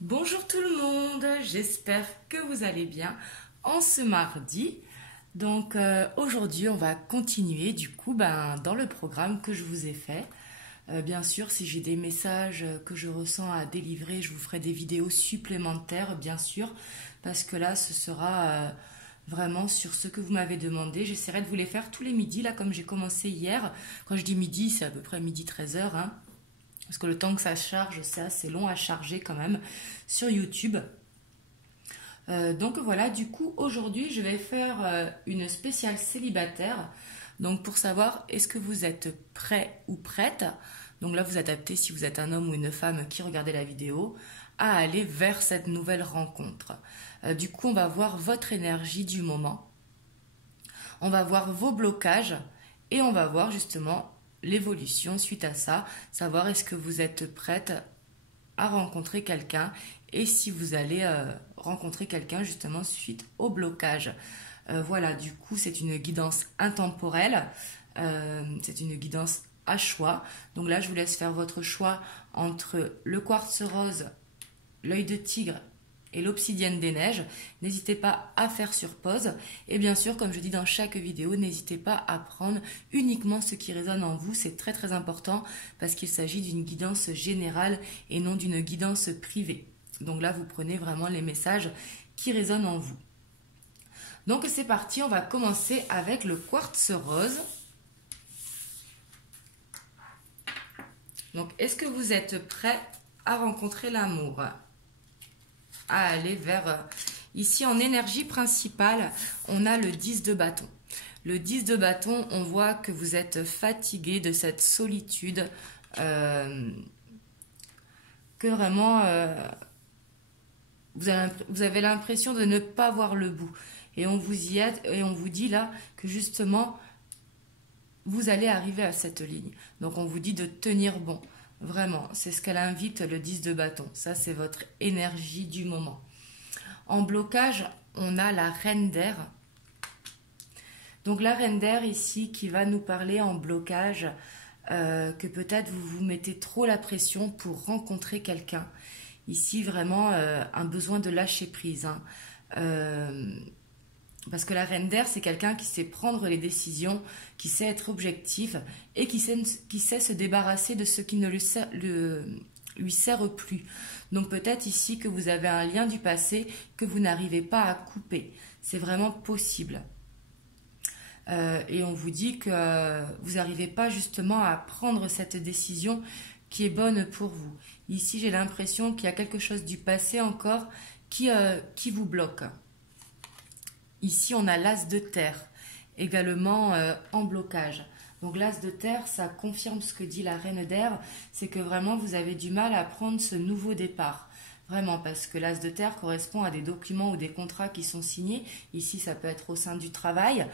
Bonjour tout le monde, j'espère que vous allez bien en ce mardi. Aujourd'hui on va continuer dans le programme que je vous ai fait. Bien sûr, si j'ai des messages que je ressens à délivrer, je vous ferai des vidéos supplémentaires, bien sûr, parce que là ce sera vraiment sur ce que vous m'avez demandé. J'essaierai de vous les faire tous les midis, là comme j'ai commencé hier. Quand je dis midi, c'est à peu près midi 13h, hein. Parce que le temps que ça charge, c'est assez long à charger quand même sur YouTube. Donc voilà, du coup, aujourd'hui, je vais faire une spéciale célibataire. Donc pour savoir, est-ce que vous êtes prêt ou prête? Donc là, vous adaptez si vous êtes un homme ou une femme qui regardait la vidéo à aller vers cette nouvelle rencontre. Du coup, on va voir votre énergie du moment. On va voir vos blocages et on va voir justement l'évolution suite à ça, savoir est-ce que vous êtes prête à rencontrer quelqu'un et si vous allez rencontrer quelqu'un justement suite au blocage. Voilà, du coup, c'est une guidance intemporelle, c'est une guidance à choix. Donc là, je vous laisse faire votre choix entre le quartz rose, l'œil de tigre et l'obsidienne des neiges. N'hésitez pas à faire sur pause. Et bien sûr, comme je dis dans chaque vidéo, n'hésitez pas à prendre uniquement ce qui résonne en vous. C'est très très important parce qu'il s'agit d'une guidance générale et non d'une guidance privée. Donc là, vous prenez vraiment les messages qui résonnent en vous. Donc c'est parti, on va commencer avec le quartz rose. Donc est-ce que vous êtes prêt à rencontrer l'amour ? À aller vers... Ici, en énergie principale, on a le 10 de bâton. Le 10 de bâton, on voit que vous êtes fatigué de cette solitude, que vraiment, vous avez l'impression de ne pas voir le bout. Et on vous y aide, et on vous dit là que justement, vous allez arriver à cette ligne. Donc on vous dit de tenir bon. Vraiment, c'est ce qu'elle invite le 10 de bâton. Ça, c'est votre énergie du moment. En blocage, on a la reine d'air. Donc la reine d'air ici qui va nous parler en blocage que peut-être vous vous mettez trop la pression pour rencontrer quelqu'un. Ici, vraiment, un besoin de lâcher prise. Hein. Parce que la reine d'air, c'est quelqu'un qui sait prendre les décisions, qui sait être objectif et qui sait se débarrasser de ce qui ne lui sert plus. Donc peut-être ici que vous avez un lien du passé que vous n'arrivez pas à couper. C'est vraiment possible. Et on vous dit que vous n'arrivez pas justement à prendre cette décision qui est bonne pour vous. Ici, j'ai l'impression qu'il y a quelque chose du passé encore qui vous bloque. Ici, on a l'as de terre, également en blocage. Donc l'as de terre, ça confirme ce que dit la reine d'air, c'est que vraiment vous avez du mal à prendre ce nouveau départ. Vraiment, parce que l'as de terre correspond à des documents ou des contrats qui sont signés. Ici, ça peut être au sein du travail.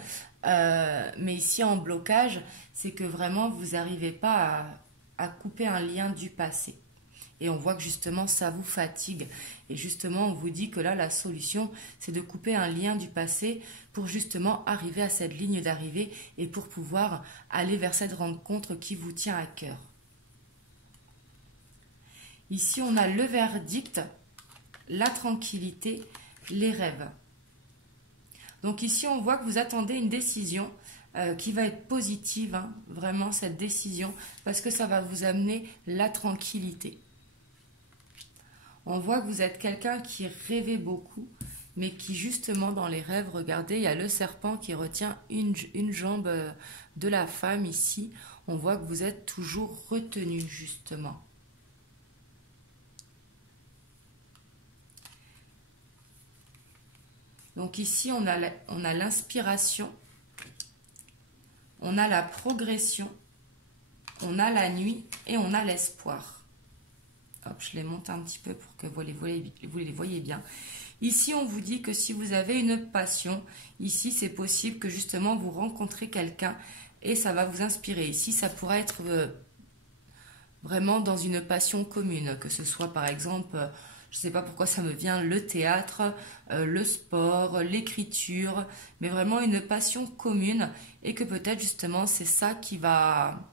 Mais ici, en blocage, c'est que vraiment vous n'arrivez pas à couper un lien du passé. Et on voit que justement ça vous fatigue. Et justement on vous dit que là la solution c'est de couper un lien du passé pour justement arriver à cette ligne d'arrivée et pour pouvoir aller vers cette rencontre qui vous tient à cœur. Ici on a le verdict, la tranquillité, les rêves. Donc ici on voit que vous attendez une décision qui va être positive, hein, vraiment cette décision, parce que ça va vous amener la tranquillité. On voit que vous êtes quelqu'un qui rêvait beaucoup, mais qui justement dans les rêves, regardez, il y a le serpent qui retient une jambe de la femme ici. On voit que vous êtes toujours retenu justement. Donc ici, on a l'inspiration, on a la progression, on a la nuit et on a l'espoir. Hop, je les monte un petit peu pour que vous les voyez bien. Ici, on vous dit que si vous avez une passion, ici, c'est possible que justement vous rencontrez quelqu'un et ça va vous inspirer. Ici, ça pourrait être vraiment dans une passion commune, que ce soit par exemple, je ne sais pas pourquoi ça me vient, le théâtre, le sport, l'écriture, mais vraiment une passion commune et que peut-être justement c'est ça qui va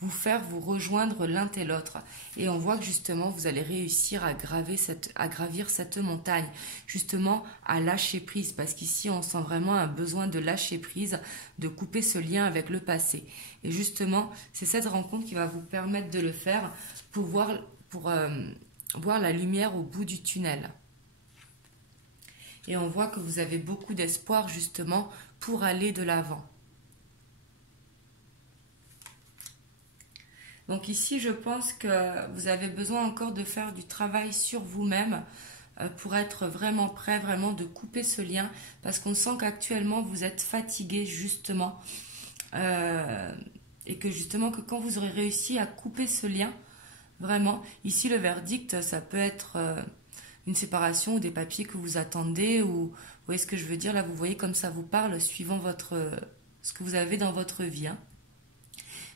vous faire vous rejoindre l'un et l'autre. Et on voit que justement, vous allez réussir à gravir cette montagne, justement à lâcher prise, parce qu'ici, on sent vraiment un besoin de lâcher prise, de couper ce lien avec le passé. Et justement, c'est cette rencontre qui va vous permettre de le faire pour voir la lumière au bout du tunnel. Et on voit que vous avez beaucoup d'espoir justement pour aller de l'avant. Donc ici, je pense que vous avez besoin encore de faire du travail sur vous-même pour être vraiment prêt, vraiment de couper ce lien, parce qu'on sent qu'actuellement, vous êtes fatigué justement, et que justement, que quand vous aurez réussi à couper ce lien, vraiment, ici, le verdict, ça peut être une séparation ou des papiers que vous attendez, ou vous voyez ce que je veux dire, là, vous voyez comme ça vous parle, suivant ce que vous avez dans votre vie, hein.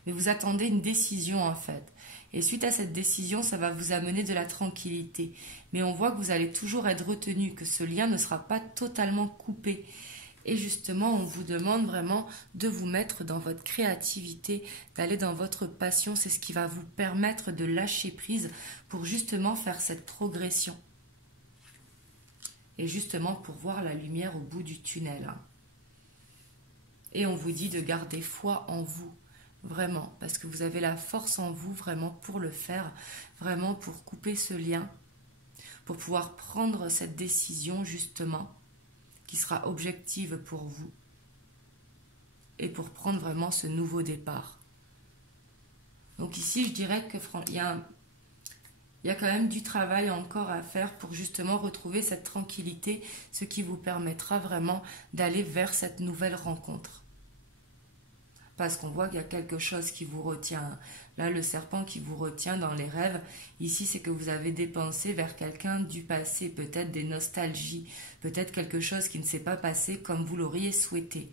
Mais vous attendez une décision en fait. Et suite à cette décision, ça va vous amener de la tranquillité. Mais on voit que vous allez toujours être retenu, que ce lien ne sera pas totalement coupé. Et justement, on vous demande vraiment de vous mettre dans votre créativité, d'aller dans votre passion. C'est ce qui va vous permettre de lâcher prise pour justement faire cette progression. Et justement pour voir la lumière au bout du tunnel, hein. Et on vous dit de garder foi en vous. Vraiment, parce que vous avez la force en vous vraiment pour le faire, vraiment pour couper ce lien, pour pouvoir prendre cette décision justement qui sera objective pour vous et pour prendre vraiment ce nouveau départ. Donc ici, je dirais qu'il y a quand même du travail encore à faire pour justement retrouver cette tranquillité, ce qui vous permettra vraiment d'aller vers cette nouvelle rencontre. Parce qu'on voit qu'il y a quelque chose qui vous retient. Là, le serpent qui vous retient dans les rêves, ici, c'est que vous avez dépensé vers quelqu'un du passé, peut-être des nostalgies, peut-être quelque chose qui ne s'est pas passé comme vous l'auriez souhaité.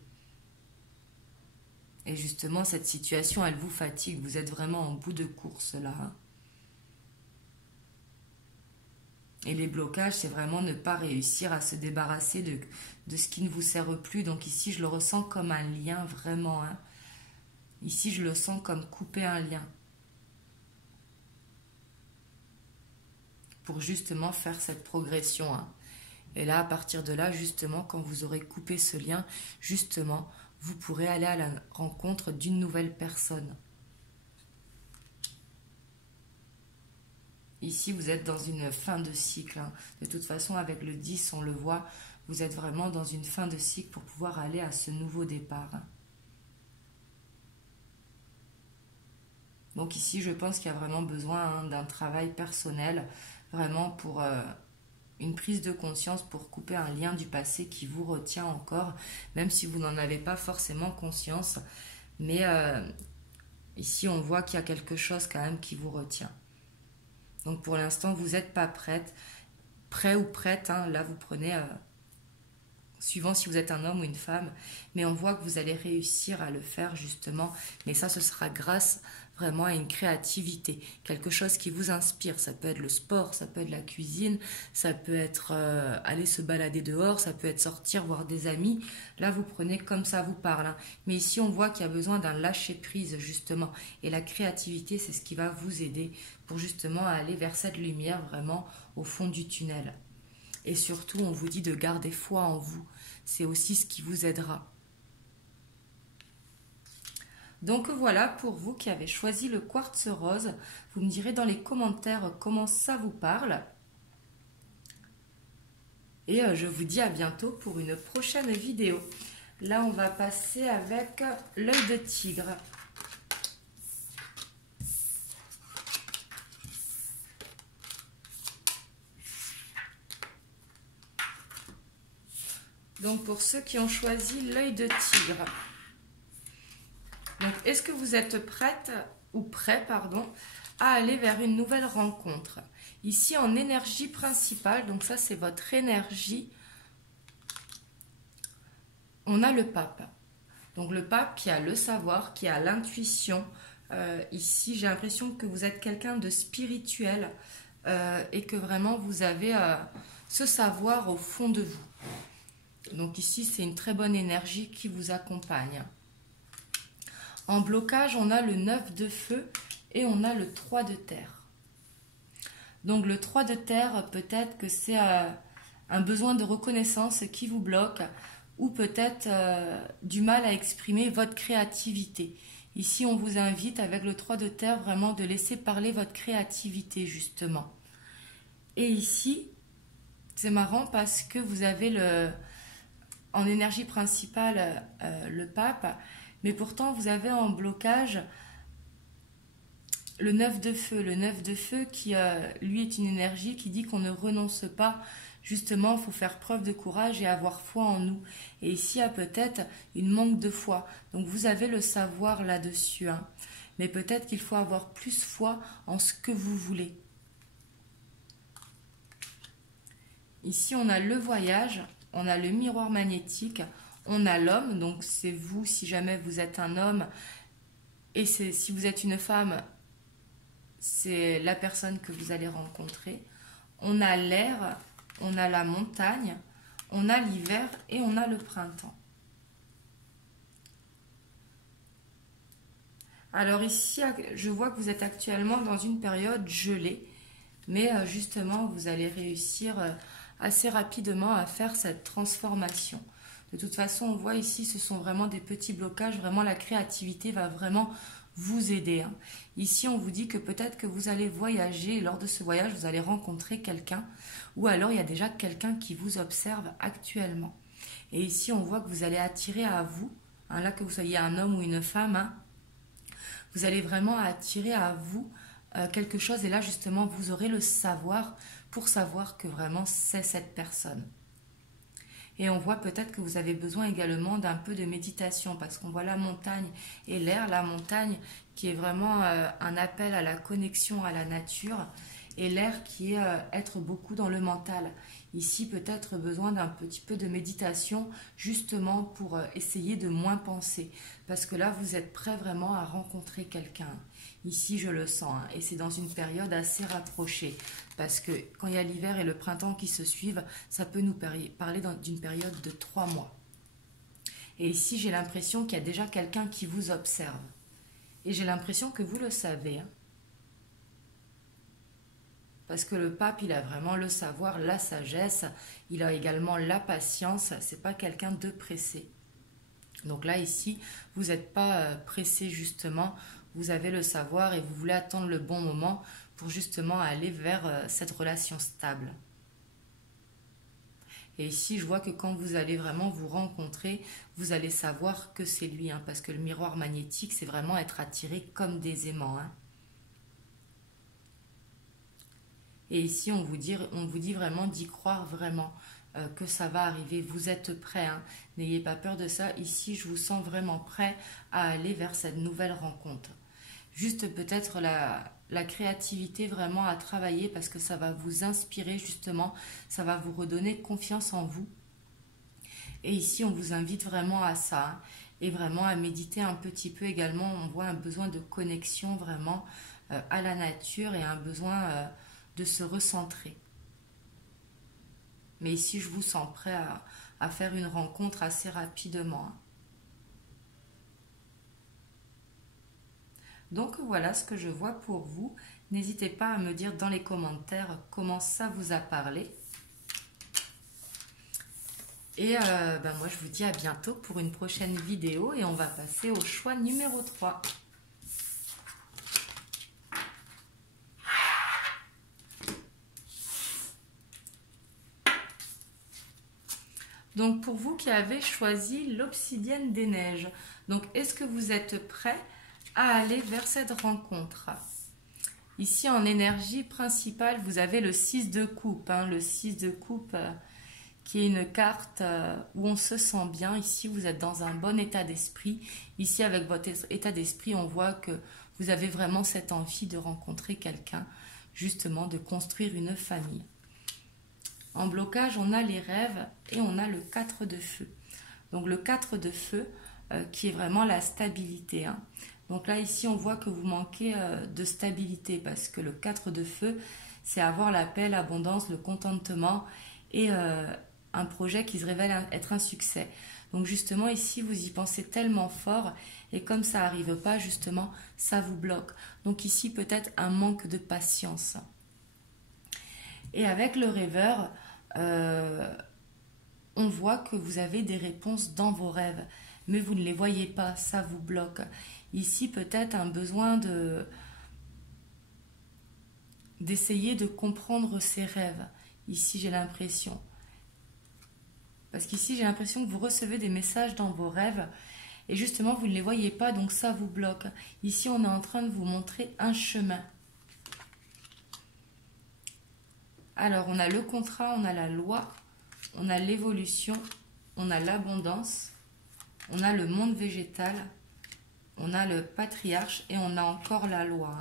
Et justement, cette situation, elle vous fatigue. Vous êtes vraiment en bout de course, là, hein. Et les blocages, c'est vraiment ne pas réussir à se débarrasser de ce qui ne vous sert plus. Donc ici, je le ressens comme un lien, vraiment, hein. Ici, je le sens comme couper un lien. Pour justement faire cette progression, hein. Et là, à partir de là, justement, quand vous aurez coupé ce lien, justement, vous pourrez aller à la rencontre d'une nouvelle personne. Ici, vous êtes dans une fin de cycle, hein. De toute façon, avec le 10, on le voit, vous êtes vraiment dans une fin de cycle pour pouvoir aller à ce nouveau départ, hein. Donc ici, je pense qu'il y a vraiment besoin, hein, d'un travail personnel, vraiment pour une prise de conscience, pour couper un lien du passé qui vous retient encore, même si vous n'en avez pas forcément conscience. Mais ici, on voit qu'il y a quelque chose quand même qui vous retient. Donc pour l'instant, vous n'êtes pas prêt ou prête, hein. Là, vous prenez, suivant si vous êtes un homme ou une femme, mais on voit que vous allez réussir à le faire justement. Mais ça, ce sera grâce vraiment à une créativité, quelque chose qui vous inspire. Ça peut être le sport, ça peut être la cuisine, ça peut être aller se balader dehors, ça peut être sortir voir des amis. Là, vous prenez comme ça vous parle, hein. Mais ici, on voit qu'il y a besoin d'un lâcher-prise justement. Et la créativité, c'est ce qui va vous aider pour justement aller vers cette lumière vraiment au fond du tunnel. Et surtout, on vous dit de garder foi en vous. C'est aussi ce qui vous aidera. Donc voilà, pour vous qui avez choisi le quartz rose, vous me direz dans les commentaires comment ça vous parle. Et je vous dis à bientôt pour une prochaine vidéo. Là, on va passer avec l'œil de tigre. Donc pour ceux qui ont choisi l'œil de tigre. Donc, est-ce que vous êtes prête ou prêt, à aller vers une nouvelle rencontre? Ici, en énergie principale, donc ça, c'est votre énergie. On a le pape. Donc, le pape qui a le savoir, qui a l'intuition. Ici, j'ai l'impression que vous êtes quelqu'un de spirituel et que vraiment, vous avez ce savoir au fond de vous. Donc, ici, c'est une très bonne énergie qui vous accompagne. En blocage, on a le 9 de feu et on a le 3 de terre. Donc le 3 de terre, peut-être que c'est un besoin de reconnaissance qui vous bloque ou peut-être du mal à exprimer votre créativité. Ici, on vous invite avec le 3 de terre vraiment de laisser parler votre créativité justement. Et ici, c'est marrant parce que vous avez en énergie principale le pape, mais pourtant vous avez en blocage le 9 de feu. Le 9 de feu qui, lui, est une énergie qui dit qu'on ne renonce pas. Justement, il faut faire preuve de courage et avoir foi en nous. Et ici, il y a peut-être une manque de foi. Donc, vous avez le savoir là-dessus. Hein. Mais peut-être qu'il faut avoir plus foi en ce que vous voulez. Ici, on a le voyage, on a le miroir magnétique, on a l'homme. Donc, c'est vous, si jamais vous êtes un homme. Et si vous êtes une femme, c'est la personne que vous allez rencontrer. On a l'air, on a la montagne, on a l'hiver et on a le printemps. Alors ici, je vois que vous êtes actuellement dans une période gelée, mais justement, vous allez réussir assez rapidement à faire cette transformation. De toute façon, on voit ici, ce sont vraiment des petits blocages, vraiment la créativité va vraiment vous aider. Hein. Ici, on vous dit que peut-être que vous allez voyager et lors de ce voyage, vous allez rencontrer quelqu'un ou alors il y a déjà quelqu'un qui vous observe actuellement. Et ici, on voit que vous allez attirer à vous, hein, là que vous soyez un homme ou une femme, hein, vous allez vraiment attirer à vous quelque chose et là, justement, vous aurez le savoir pour savoir que vraiment c'est cette personne. Et on voit peut-être que vous avez besoin également d'un peu de méditation parce qu'on voit la montagne et l'air, la montagne qui est vraiment un appel à la connexion à la nature et l'air qui est être beaucoup dans le mental. Ici, peut-être besoin d'un petit peu de méditation justement pour essayer de moins penser parce que là, vous êtes prêt vraiment à rencontrer quelqu'un. Ici, je le sens hein, et c'est dans une période assez rapprochée parce que quand il y a l'hiver et le printemps qui se suivent, ça peut nous parler d'une période de 3 mois. Et ici, j'ai l'impression qu'il y a déjà quelqu'un qui vous observe. Et j'ai l'impression que vous le savez. Hein. Parce que le pape, il a vraiment le savoir, la sagesse, il a également la patience, c'est pas quelqu'un de pressé. Donc là, ici, vous n'êtes pas pressé justement, vous avez le savoir et vous voulez attendre le bon moment pour justement aller vers cette relation stable. Et ici, je vois que quand vous allez vraiment vous rencontrer, vous allez savoir que c'est lui, hein, parce que le miroir magnétique, c'est vraiment être attiré comme des aimants. Hein. Et ici, on vous dit vraiment d'y croire vraiment, que ça va arriver. Vous êtes prêts, hein. N'ayez pas peur de ça. Ici, je vous sens vraiment prêt à aller vers cette nouvelle rencontre. Juste peut-être la créativité vraiment à travailler parce que ça va vous inspirer justement, ça va vous redonner confiance en vous. Et ici, on vous invite vraiment à ça hein, et vraiment à méditer un petit peu également. On voit un besoin de connexion vraiment à la nature et un besoin de se recentrer. Mais ici, je vous sens prêt à faire une rencontre assez rapidement. Hein. Donc voilà ce que je vois pour vous. N'hésitez pas à me dire dans les commentaires comment ça vous a parlé. Et moi je vous dis à bientôt pour une prochaine vidéo et on va passer au choix numéro 3. Donc pour vous qui avez choisi l'obsidienne des neiges, donc est-ce que vous êtes prêts à aller vers cette rencontre? Ici en énergie principale, vous avez le 6 de coupe, hein, le 6 de coupe qui est une carte où on se sent bien. Ici, vous êtes dans un bon état d'esprit. Ici, avec votre état d'esprit, on voit que vous avez vraiment cette envie de rencontrer quelqu'un, justement de construire une famille. En blocage, on a les rêves et on a le 4 de feu. Donc le 4 de feu qui est vraiment la stabilité. Hein. Donc là, ici, on voit que vous manquez de stabilité parce que le 4 de feu, c'est avoir la paix, l'abondance, le contentement et un projet qui se révèle être un succès. Donc justement ici, vous y pensez tellement fort et comme ça n'arrive pas, justement, ça vous bloque. Donc ici, peut-être un manque de patience. Et avec le rêveur, on voit que vous avez des réponses dans vos rêves, mais vous ne les voyez pas, ça vous bloque. Ici, peut-être un besoin d'essayer de comprendre ses rêves. Ici, j'ai l'impression. Parce qu'ici, j'ai l'impression que vous recevez des messages dans vos rêves et justement, vous ne les voyez pas, donc ça vous bloque. Ici, on est en train de vous montrer un chemin. Alors, on a le contrat, on a la loi, on a l'évolution, on a l'abondance, on a le monde végétal, on a le patriarche et on a encore la loi.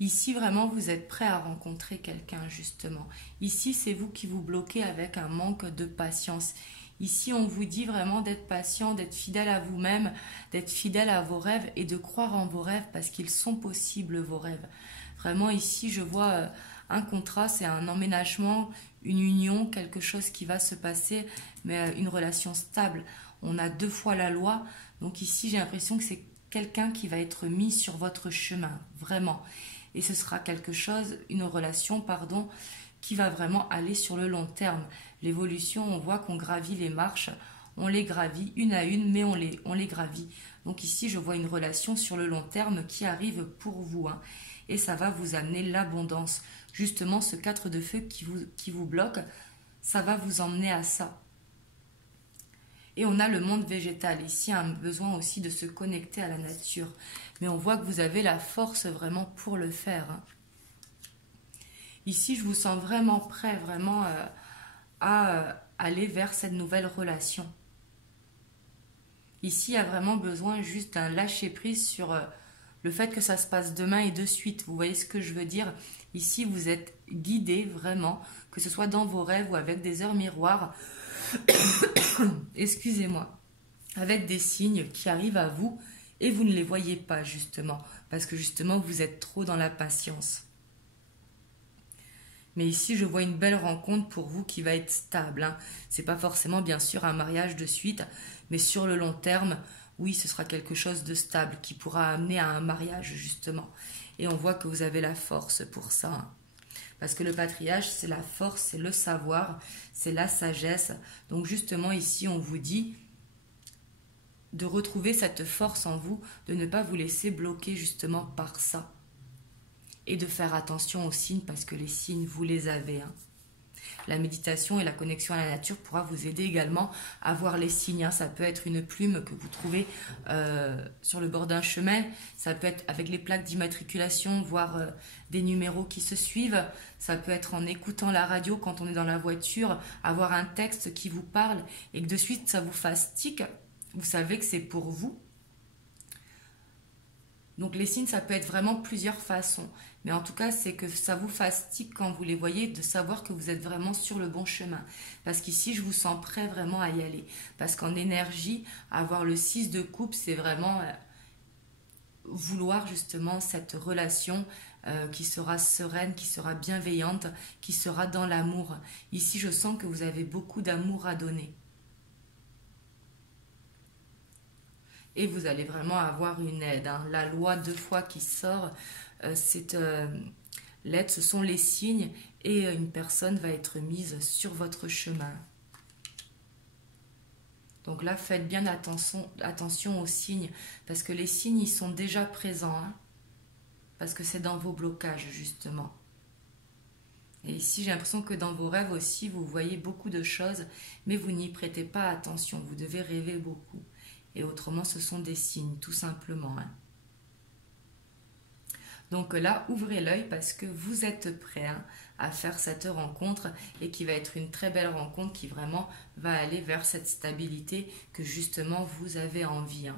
Ici, vraiment, vous êtes prêt à rencontrer quelqu'un, justement. Ici, c'est vous qui vous bloquez avec un manque de patience. Ici, on vous dit vraiment d'être patient, d'être fidèle à vous-même, d'être fidèle à vos rêves et de croire en vos rêves parce qu'ils sont possibles, vos rêves. Vraiment, ici, je vois un contrat, c'est un emménagement, une union, quelque chose qui va se passer, mais une relation stable. On a 2 fois la loi, donc ici, j'ai l'impression que c'est quelqu'un qui va être mis sur votre chemin, vraiment. Et ce sera quelque chose, une relation, pardon, qui va vraiment aller sur le long terme. L'évolution, on voit qu'on gravit les marches, on les gravit une à une, mais on les gravit. Donc ici, je vois une relation sur le long terme qui arrive pour vous. Et ça va vous amener l'abondance. Justement, ce 4 de feu qui vous bloque, ça va vous emmener à ça. Et on a le monde végétal. Ici, un besoin aussi de se connecter à la nature. Mais on voit que vous avez la force vraiment pour le faire. Ici, je vous sens vraiment prêt, vraiment à aller vers cette nouvelle relation. Ici, il y a vraiment besoin juste d'un lâcher-prise sur le fait que ça se passe demain et de suite. Vous voyez ce que je veux dire? Ici, vous êtes guidé vraiment, que ce soit dans vos rêves ou avec des heures miroirs. Excusez-moi, avec des signes qui arrivent à vous et vous ne les voyez pas justement, parce que justement vous êtes trop dans la patience. Mais ici je vois une belle rencontre pour vous qui va être stable. C'est pas forcément bien sûr un mariage de suite, mais sur le long terme, oui, ce sera quelque chose de stable qui pourra amener à un mariage justement. Et on voit que vous avez la force pour ça. Parce que le patriarche, c'est la force, c'est le savoir, c'est la sagesse. Donc justement ici, on vous dit de retrouver cette force en vous, de ne pas vous laisser bloquer justement par ça. Et de faire attention aux signes parce que les signes, vous les avez. La méditation et la connexion à la nature pourra vous aider également à voir les signes. Ça peut être une plume que vous trouvez sur le bord d'un chemin. Ça peut être avec les plaques d'immatriculation, voir des numéros qui se suivent. Ça peut être en écoutant la radio quand on est dans la voiture, avoir un texte qui vous parle et que de suite ça vous fasse tic. Vous savez que c'est pour vous. Donc les signes, ça peut être vraiment plusieurs façons. Mais en tout cas, c'est que ça vous fasse tic quand vous les voyez, de savoir que vous êtes vraiment sur le bon chemin. Parce qu'ici, je vous sens prêt vraiment à y aller. Parce qu'en énergie, avoir le 6 de coupe, c'est vraiment vouloir justement cette relation qui sera sereine, qui sera bienveillante, qui sera dans l'amour. Ici, je sens que vous avez beaucoup d'amour à donner. Et vous allez vraiment avoir une aide. La loi 2 fois qui sort, c'est l'aide, ce sont les signes et une personne va être mise sur votre chemin. Donc là, faites bien attention aux signes parce que les signes, ils sont déjà présents. Parce que c'est dans vos blocages, justement. Et ici, j'ai l'impression que dans vos rêves aussi, vous voyez beaucoup de choses, mais vous n'y prêtez pas attention. Vous devez rêver beaucoup. Et autrement, ce sont des signes, tout simplement. Donc là, ouvrez l'œil parce que vous êtes prêts à faire cette rencontre et qui va être une très belle rencontre qui vraiment va aller vers cette stabilité que justement vous avez envie.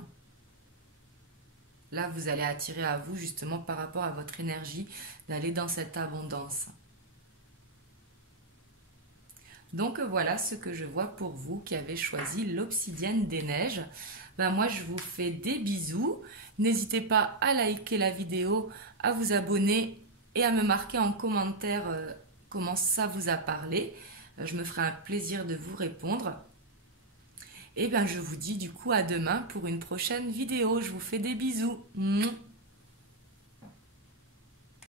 Là, vous allez attirer à vous justement par rapport à votre énergie d'aller dans cette abondance. Donc voilà ce que je vois pour vous qui avez choisi l'obsidienne des neiges. Moi, je vous fais des bisous. N'hésitez pas à liker la vidéo, à vous abonner et à me marquer en commentaire comment ça vous a parlé. Je me ferai un plaisir de vous répondre. Et ben je vous dis du coup à demain pour une prochaine vidéo. Je vous fais des bisous. Mouah.